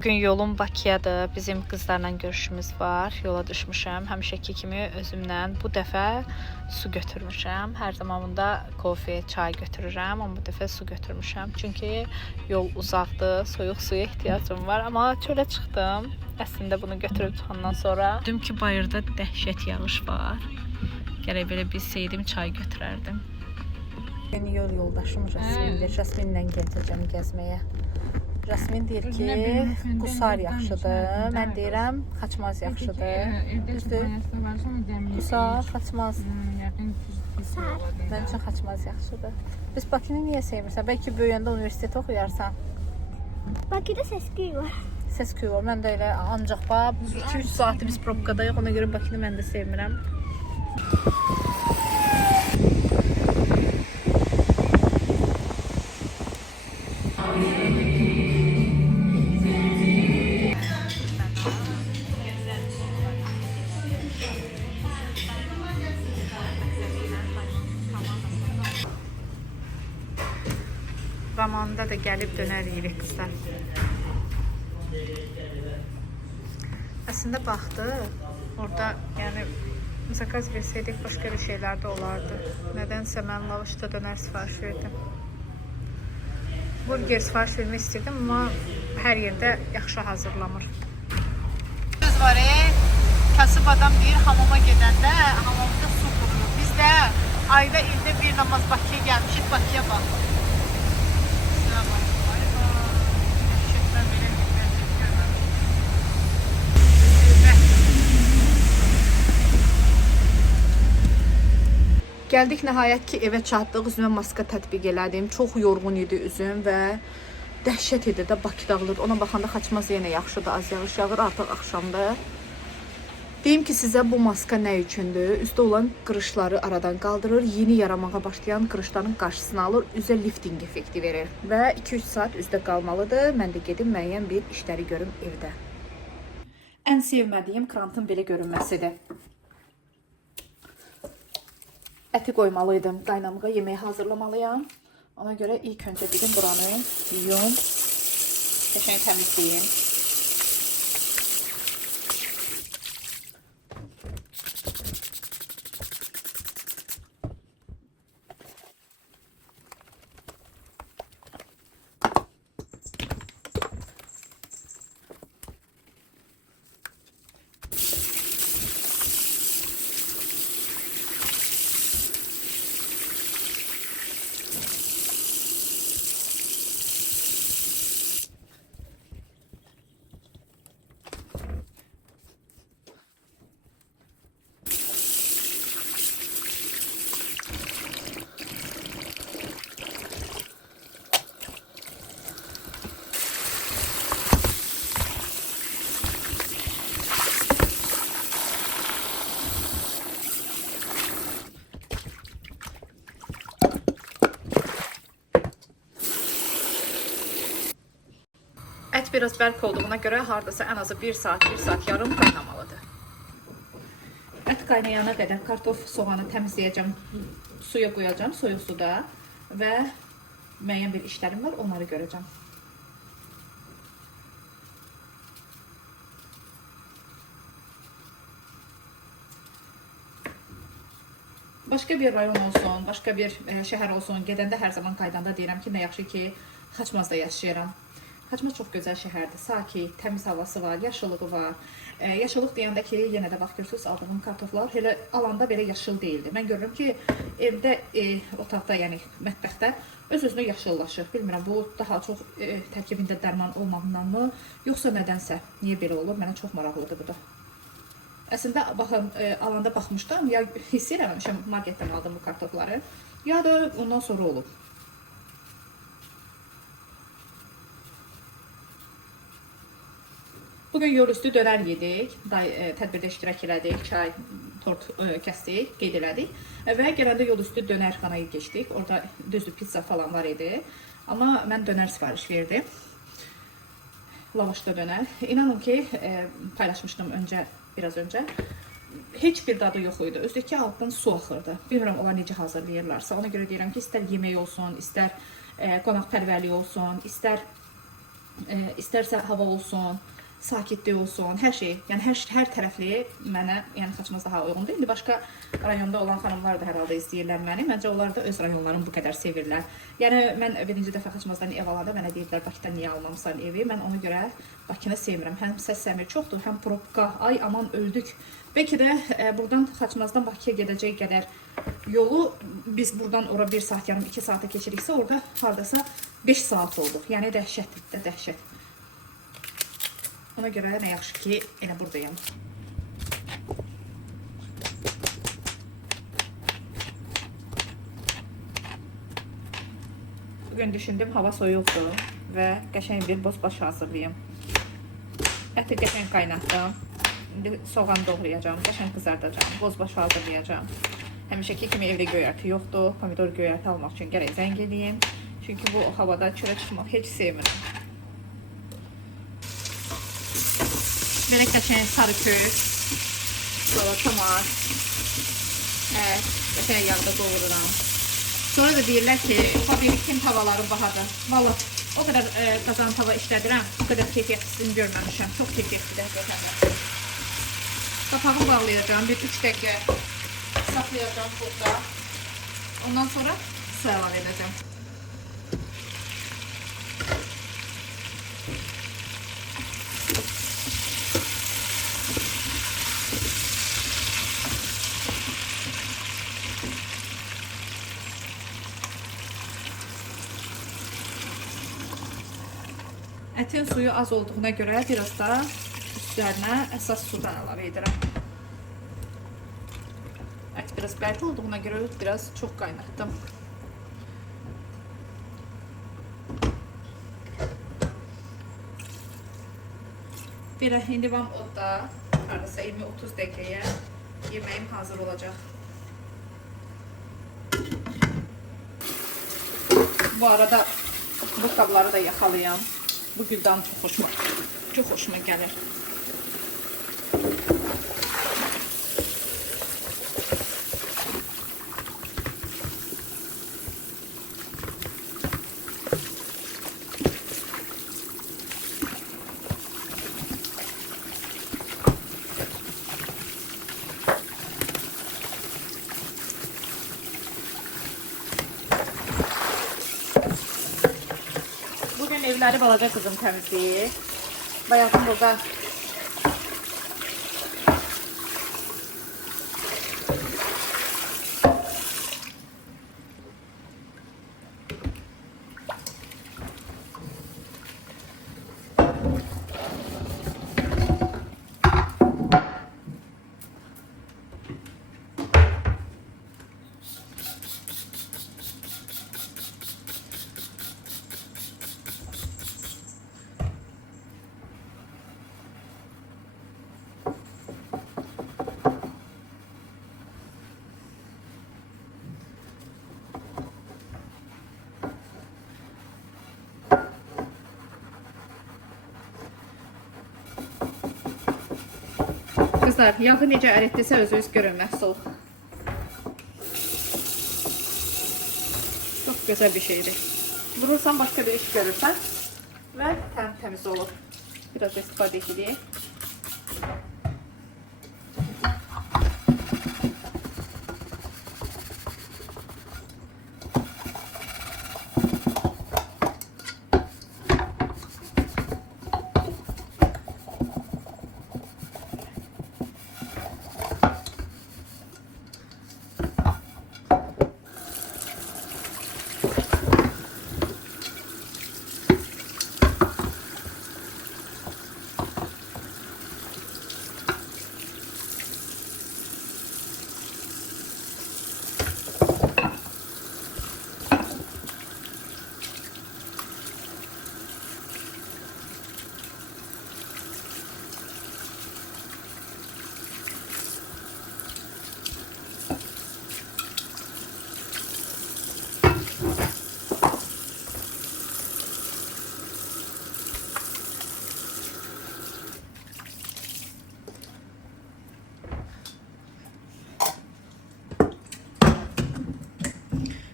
Bugün yolum Bakıyadır. Bizim qızlarla görüşümüz var. Yola düşmüşəm. Həmişəki kimi özümlə bu dəfə su götürmüşəm. Hər zaman bunda kofe, çay götürürəm, amma bu dəfə su götürmüşəm. Çünki yol uzaqdır, soyuq suya ehtiyacım var. Amma çölə çıxdım. Əslində bunu götürüb çıxandan sonra dedim ki, bayırda dəhşət yağış var. Gərək belə bilsəydim çay götürərdim. Yeni yol yoldaşım Jasmindir. Jasminlə gedəcəm gəzməyə. Jasmin deyir ki, Qusar yaxşıdır. Mən deyirəm, Xaçmaz yaxşıdır. Düzdür? Qusar, Xaçmaz. Mənim üçün Xaçmaz yaxşıdır. Biz Bakını niyə sevmirsən? Bəlkə böyüyəndə universitet oxuyarsan. Bakıda səs-küy var. Səs-küy var. Mən də elə ancaq 2-3 saatı biz probkadayıq. Ona görə Bakını mən də sevmirəm. Zamanında da gəlib dönər yeyirik qızlar. Əslində baxdı, orada yəni zakaz versəydik başqa bir şeylər də olardı. Nədənsə mən lavışda dönər sifariş verdim. Burger sifariş vermək istirdim, amma hər yerdə yaxşı hazırlamır. Söz var, kasıb adam deyir, hamama gedəndə hamamda su quruyur. Biz də ayda ildə bir namaz Bakıya gəlmişik, Bakıya baxırıq. Gəldik nəhayət ki, evə çatdıq. Üzümə maska tətbiq elədim. Çox yorğun idi üzüm və dəhşət idi də Bakı dağılır. Ona baxanda Xaçmaz yenə yaxşıdır. Az yağış yağır, artıq axşamdır. Deyim ki, sizə bu maska nə üçündür? Üzdə olan qırışları aradan qaldırır. Yeni yaramağa başlayan qırışların qarşısını alır. Üzə lifting effekti verir. Və 2-3 saat üzdə qalmalıdır. Mən də gedim müəyyən bir işləri görüm evdə. Ən sevmədiyim krantın belə görünməsidir. Əti qoymalıydım qaynamağa, yeməyi hazırlamalıyam. Ona görə ilk öncə dedim buranı yuyum, qəşəng təmizləyim. Ət biraz bərk olduğuna görə hardasa ən azı 1 saat, 1 saat yarım qaynamalıdır. Ət qaynayana qədər kartof, soğanı təmizləyəcəm, suya qoyacağım, soyuq suda və müəyyən bir işlərim var, onları görəcəm. Başqa bir rayon olsun, başqa bir şəhər olsun, gedəndə hər zaman qaydanda deyirəm ki, nə yaxşı ki, Xaçmazda yaşayıram. Xaçmaz çox gözəl şəhərdir, sakit, təmiz havası var, yaşıllığı var. Yaşıllıq deyəndə ki, yenə də bax görürsünüz, aldığım kartoflar elə alanda belə yaşıl deyildi. Mən görürüm ki, evdə, otaqda, yəni mətbəxdə öz-özünə yaşıllaşır. Bilmirəm, bu daha çox tərkibində dərman olmağından mı, yoxsa nədənsə, niyə belə olur? Mənə çox maraqlıdır bu da. Əslində, baxın, alanda baxmışdım, ya hiss eləməmişəm marketdən aldığım bu kartofları, ya da ondan sonra olub. Bugün yol üstü dönər yedik, tədbirdə iştirak elədik, çay, tort kəsdik, qeyd elədik və gələndə yol üstü dönər xanaya keçdik. Orada düzdür pizza falan var idi, amma mən dönər sifariş verdim. Lavaşda dönər. İnanın ki, paylaşmışdım biraz öncə. Heç bir dadı yox idi. Özdəki altdan su axırdı. Bilmirəm onlar necə hazırlayırlarsa. Ona görə deyirəm ki, istər yemək olsun, istər qonaqpərvərlik olsun, istər İstərsə hava olsun, sakitlik olsun, hər şey, yəni hər tərəfli mənə, yəni Xaçmaz daha uyğundur. İndi başqa rayonda olan xanımlar da hər halda izləyirlər məni. Məncə onlar da öz rayonlarını bu qədər sevirlər. Yəni mən birinci dəfə Xaçmazdan ev alanda mənə deyirlər Bakıda niyə almamısan evi? Mən ona görə Bakını sevmirəm. Həm səs səmir çoxdur, həm probka, ay aman öldük. Bəlkə də buradan Xaçmazdan Bakıya gedəcək qədər yolu biz buradan ora 1 saat yarım 2 saata keçiriksə, orada hardasa 5 saat olduq. Yəni dəhşətdir də dəhşət. Ona görə nə yaxşı ki, elə buradayım. Bugün düşündüm, hava soyuqdur və qəşəng bir bozbaş hazırlayayım. Əti qəşəng qaynatdım. İndi soğan doğrayacağım, qəşəng qızardacağım, bozbaş hazırlayacağım. Həmişəki kimi evdə göyərti yoxdur. Pomidor göyərti almaq üçün gərək zəng edeyim. Çünki bu havada çölə çıxmaq heç sevmirəm. Belə qəşəng sarı kök, sonra tomat, qəşəng yağda doğruram. Sonra da deyirlər ki, fabrikin tavaları bahadır. Vallahi o qədər qazan tava işlədirəm, o qədər keyfiyyətlisini görməmişəm. Çox keyfiyyətlidir həqiqətən. Qapağı bağlayacağım, bir 3 dəqiqə saxlayacağım burada. Ondan sonra su əlavə edəcəm. Ətin suyu az olduğuna görə biraz da üstlərinə əsas sudan əlavə edirəm. Ət biraz bərk olduğuna görə biraz çox qaynatdım. Belə indi vam odda hardasa 20-30 dəqiqəyə yeməyim hazır olacaq. Bu arada bu qabları da yaxalayam. Bu güldan çox xoşuma gəlir. Bugün evləri balaca qızım təmizləyir. Bayağım burada Qızlar, yağı necə əritdirsə özünüz görün məhsul. Çox gözəl bir şeydir. Vurursan başqa bir iş görürsən və təmiz olur. Biraz istifadə edeyim.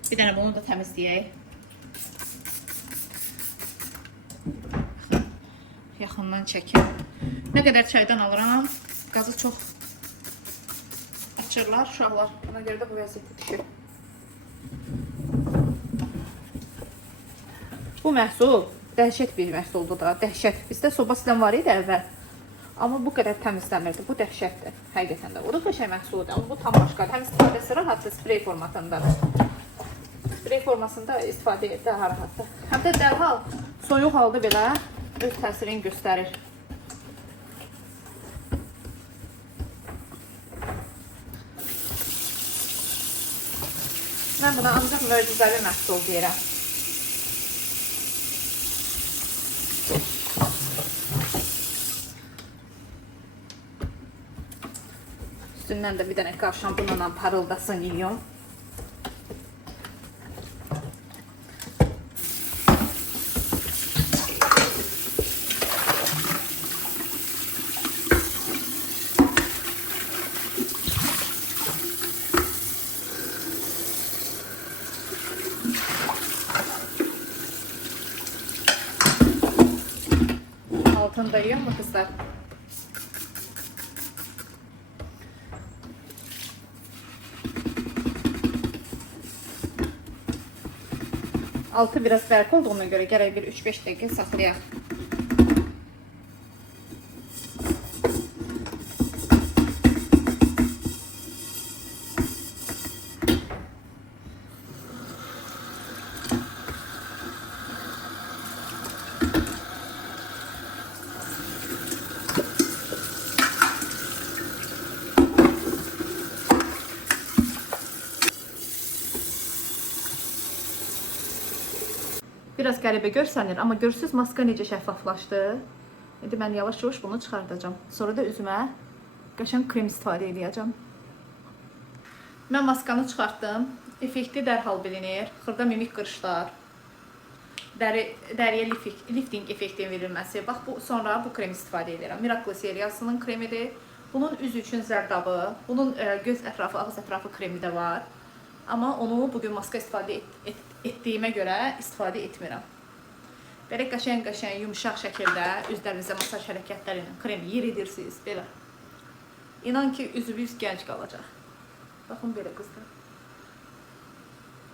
Bir dənə bunu da təmizləyək. yaxından çəkim. Nə qədər çaydan alıram, qazı çox açırlar uşaqlar. Ona görə də bu vəziyyətə düşür. Bu məhsul dəhşət bir məhsuldur da, dəhşət. Bizdə soba sistem var idi əvvəl. Amma bu qədər təmizlənmirdi. Bu dəhşətdir. Həqiqətən də. O da qəşəng məhsuldur. Amma bu tam başqadır. Həm istifadəsi rahatdır, sprey formatındadır. Sprey formasında istifadə daha rahatdır. Həm də dərhal soyuq halda belə öz təsirini göstərir. Mən buna ancaq möcüzəvi məhsul deyirəm. Üstündən də bir dənə qarşan bununla parıldasın yiyorum. Altını da yiyor mu kızlar? Altı biraz bərk olduğuna görə gərək bir 3-5 dəqiqə saxlayaq. Biraz qəribə görsənir, amma görürsünüz maska necə şəffaflaşdı. İndi mən yavaş-yavaş bunu çıxardacağım. Sonra da üzümə qəşəng krem istifadə edəcəm. Mən maskanı çıxartdım. Effekti dərhal bilinir. Xırda mimik qırışlar, dəriyə lifting effektinin verilməsi. Bax, sonra bu kremi istifadə edirəm. Miracle seriyasının kremidir. Bunun üz üçün zərdabı, bunun göz ətrafı, ağız ətrafı kremi də var. Amma onu bugün maska istifadə etdiyimə görə istifadə etmirəm. Belə qəşəng-qəşəng, yumuşaq şəkildə üzlərinizə masaj hərəkətləri ilə kremi yeridirsiniz, belə. İnan ki, üzünüz gənc qalacaq. Baxın, belə qızlar.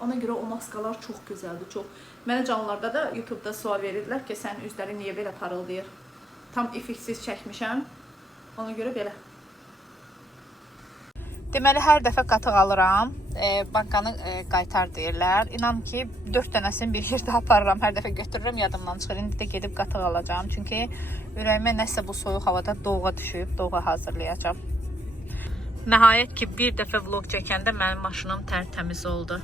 Ona görə o maskalar çox gözəldir, çox. Mənə canlılarda da YouTube'da sual verirdilər ki, sən üzləri niyə belə parıldayır? Tam effektsiz çəkmişəm, ona görə belə. Deməli, hər dəfə qatıq alıram, bankanı qaytar deyirlər. İnan ki, 4 dənəsini bir yerdə aparıram, hər dəfə götürürəm, yadımdan çıxır. İndi də gedib qatıq alacağım, çünki ürəyimə nəsə bu soyuq havada doğğa düşüb, doğğa hazırlayacağım. Nəhayət ki, bir dəfə vlog çəkəndə mənim maşınım tərtəmiz oldu.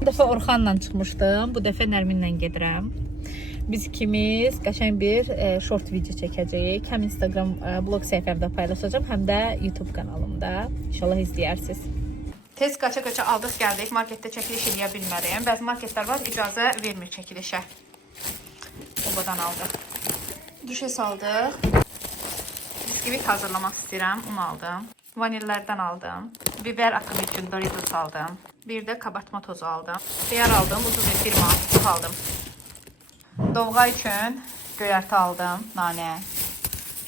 Bir dəfə Orxanla çıxmışdım, bu dəfə Nərminlə gedirəm. Biz ikimiz qəşəng bir short video çəkəcəyik. Həm Instagram blog səhifəmdə paylaşacağım, həm də YouTube kanalımda. İnşallah izləyərsiniz. Tez qaça-qaça aldıq, gəldik. Marketdə çəkiliş eləyə bilmədim. Bəzi marketlər var, icazə vermir çəkilişə. Obadan aldıq. Duşa saldıq. Biskvit hazırlamaq istəyirəm, un aldım. Vanillərdən aldım. Biber akımı üçün Doritos aldım. Bir də kabartma tozu aldım. Xiyar aldım, ucuz bir firma aldım. Dovğa üçün göyərti aldım, nanə,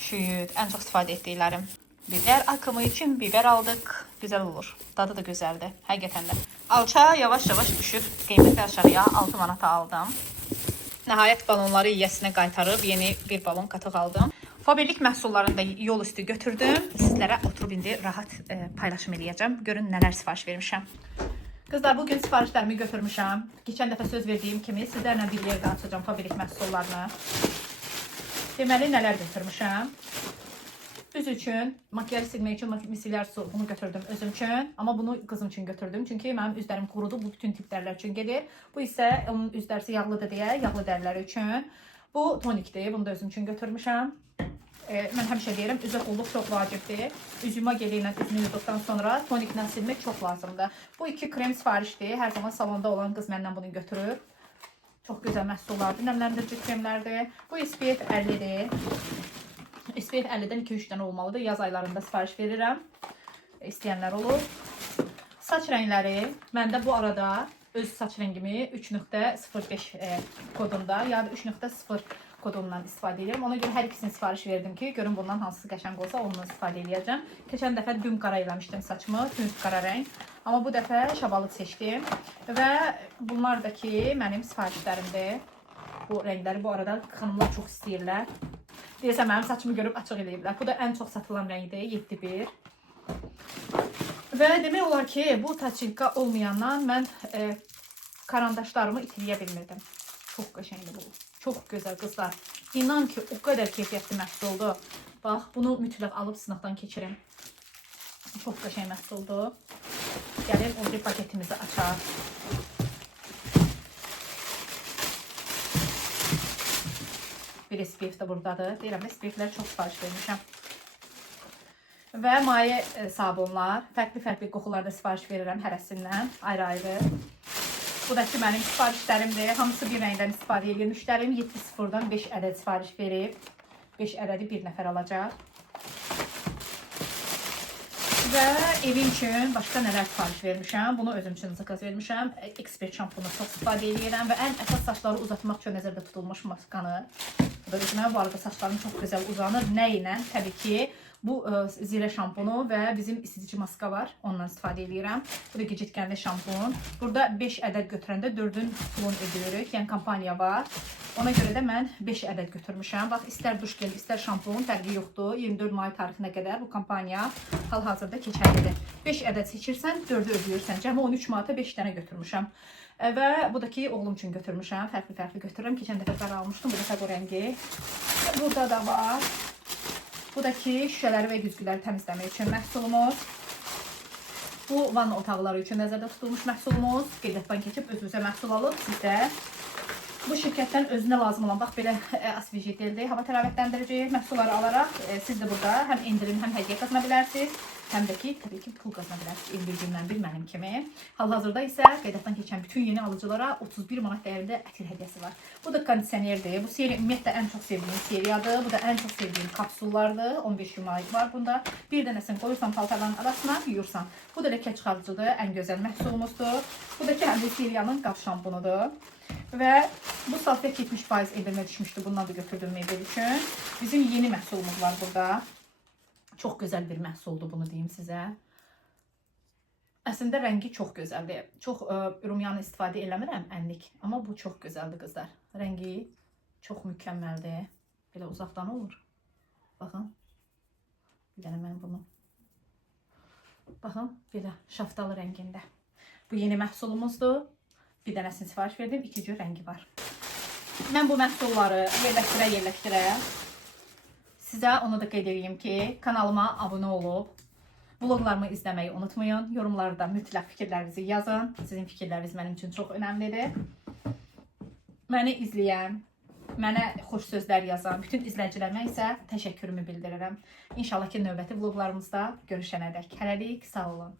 şüyüd, ən çox istifadə etdiklərim. Biber akımı üçün biber aldıq, güzel olur, dadı da gözəldir, həqiqətən də. Alça yavaş-yavaş düşür, qiyməti aşağıya 6 manata aldım. Nəhayət balonları yiyəsinə qaytarıb yeni bir balon qatıq aldım. Fabirlik məhsullarını da yol üstü götürdüm. Sizlərə oturub indi rahat paylaşım eləyəcəm. Görün nələr sifariş vermişəm. Qızlar, bugün sifarişlərimi götürmüşəm. Keçən dəfə söz verdiyim kimi sizlərlə bir yerdə açacağım fabrik məhsullarını. Deməli, nələr götürmüşəm? Üz üçün, makyaj silmək üçün misillər su, bunu götürdüm özüm üçün. Amma bunu qızım üçün götürdüm. Çünki mənim üzlərim qurudu, bu bütün tip dərilər üçün gedir. Bu isə onun üz-dərisi yağlıdır deyə, yağlı dərilər üçün. Bu tonikdir, bunu da özüm üçün götürmüşəm. Mən həmişə deyirəm, üzə qulluq çox vacibdir. Üzümə geli ilə üzünü yuduqdan sonra toniklə silmək çox lazımdır. Bu 2 krem sifarişdir. Hər zaman salonda olan qız məndən bunu götürür. Çox gözəl məhsullardır. Nəmləndirici kremlərdir. Bu SPF 50-dir. SPF 50-dən 2-3 dənə olmalıdır. Yaz aylarında sifariş verirəm. İstəyənlər olur. Saç rəngləri məndə bu arada öz saç rəngimi 3.05 kodunda ya da 3.0 kodundan istifadə edirəm. Ona görə hər ikisini sifariş verdim ki, görün bundan hansısı qəşəng olsa ondan istifadə edəcəm. Keçən dəfə düm qara eləmişdim saçımı, tünd qara rəng. Amma bu dəfə şabalı seçdim və bunlar da ki, mənim sifarişlərimdir. Bu rəngləri bu arada xanımlar çox istəyirlər. Deyəsən mənim saçımı görüb açıq eləyiblər. Bu da ən çox satılan rəngdir, 7-1. Və demək olar ki, bu taçilka olmayandan mən karandaşlarımı itiriyə bilmirdim. Çox qəşəngdir bu. Çox gözəl qızlar. İnan ki, o qədər keyfiyyətli məhsuldur. Bax, bunu mütləq alıb sınaqdan keçirin. Çox qəşəng məhsuldur. Gəlin, o bir paketimizi açaq. Bir SPF də buradadır. Deyirəm, SPF-ləri çox sifariş vermişəm. Və maye sabunlar. Fərqli-fərqli qoxularda sifariş verirəm hərəsindən. Ayrı-ayrı. Bu da ki, mənim sifarişlərimdir. Hamısı bir rəngdən istifadə edir. Müştərim 7.0-dan 5 ədəd sifariş verib. 5 ədədi bir nəfər alacaq. Və evim üçün başqa nələr sifariş vermişəm. Bunu özüm üçün zakaz vermişəm. Expert şampunu çox istifadə edirəm. Və ən əsas saçları uzatmaq üçün nəzərdə tutulmuş maskanı. Bu da özümə bu arada saçlarım çox gözəl uzanır. Nə ilə? Təbii ki, bu zirə şampunu və bizim isidici maska var. Ondan istifadə edirəm. Bu da gecitkənli şampun. Burada 5 ədəd götürəndə 4-ün pulunu ödəyirik. Yəni kampaniya var. Ona görə də mən 5 ədəd götürmüşəm. Bax, istər duş gel, istər şampun fərqi yoxdur. 24 may tarixinə qədər bu kampaniya hal-hazırda keçərlidir. 5 ədəd seçirsən, 4-ü ödəyirsən. Cəmi 13 manata 5 dənə götürmüşəm. Və bu da ki, oğlum üçün götürmüşəm. Fərqli-fərqli götürürəm. Keçən dəfə qara almışdım. Bu dəfə bu rəngi. Burada da var. Bu da ki, şüşələri və güzgüləri təmizləmək üçün məhsulumuz. Bu vanna otaqları üçün nəzərdə tutulmuş məhsulumuz. Qeydiyyatdan keçib özünüzə məhsul alıb. Siz də bu şirkətdən özünə lazım olan, bax belə asvejeteldir, hava təravətləndirici məhsulları alaraq siz də burada həm indirim, həm hədiyyə qazana bilərsiniz. Həm də ki, təbii ki, pul qazana bilərsiniz 11 gündən bir mənim kimi. Hal-hazırda isə qeydiyyatdan keçən bütün yeni alıcılara 31 manat dəyərində ətir hədiyyəsi var. Bu da kondisionerdir. Bu seriya ümumiyyətlə ən çox sevdiyim seriyadır. Bu da ən çox sevdiyim kapsullardır. 15 gün var bunda. Bir dənəsini qoyursan paltarların arasına, yuyursan. Bu da ləkə çıxarıcıdır. Ən gözəl məhsulumuzdur. Bu da ki, həmin seriyanın qap şampunudur. Və bu salfet 70% endirmə düşmüşdü. Bundan da götürdüm mebel üçün. Bizim yeni məhsulumuz var burada. Çox gözəl bir məhsuldur, bunu deyim sizə. Əslində rəngi çox gözəldir. Çox rumiyanı istifadə eləmirəm, ənlik. Amma bu çox gözəldir qızlar. Rəngi çox mükəmməldir. Belə uzaqdan olur. Baxın. Bir dənə mən bunu. Baxın, belə şaftalı rəngində. Bu yeni məhsulumuzdur. Bir dənəsini sifariş verdim. 2 cür rəngi var. Mən bu məhsulları yerləşdirə sizə onu da qeyd edeyim ki, kanalıma abunə olub, vloglarımı izləməyi unutmayın. Yorumlarda mütləq fikirlərinizi yazın. Sizin fikirləriniz mənim üçün çox önəmlidir. Məni izləyən, mənə xoş sözlər yazan bütün izləyicilərimə isə təşəkkürümü bildirirəm. İnşallah ki, növbəti vloglarımızda görüşənədək. Hələlik, sağ olun.